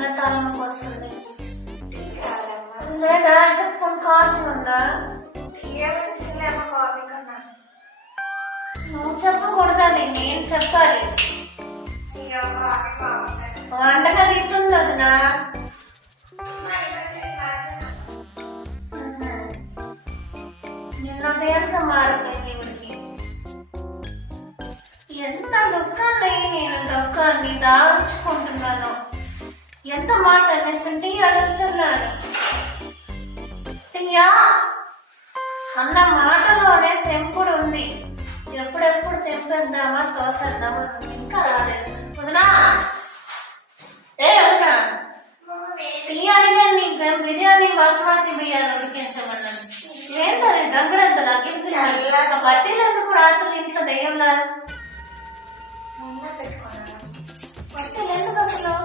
వస్తున్నా, తలనొప్పి వస్తుంది. లేదా అయితే కాఫీ ఉందా? కాఫీ కన్నా నువ్వు చెప్పకూడదని నేను చెప్పాలి. వంటగా తింటుంది వదినా. నిన్న దేనితో మారిపోయింది ఇవిడికి. ఎంత దుఃఖాన్ని నేను దుఃఖాన్ని దాచుకుంటున్నాను. ఎంత మాట అనేసి అడుగుతున్నాను. టీయా అన్న మాటలోనే తెంపుడు ఉంది. ఎప్పుడెప్పుడు తెంపేద్దామా తోసేద్దామా ఇంకా రాలేదు. వదినా వదినా టీ అడిగాను. నీకు బిర్యానీ బాస్మతి బిర్యానీ ఉడికించమన్నాను. ఏంటది దగ్గరంతలా పట్టీలు ఎందుకు రాత్రులు ఇంట్లో దెయ్యంలా? పెట్టుకున్నాను. పట్టీలు ఎందుకు అసలు?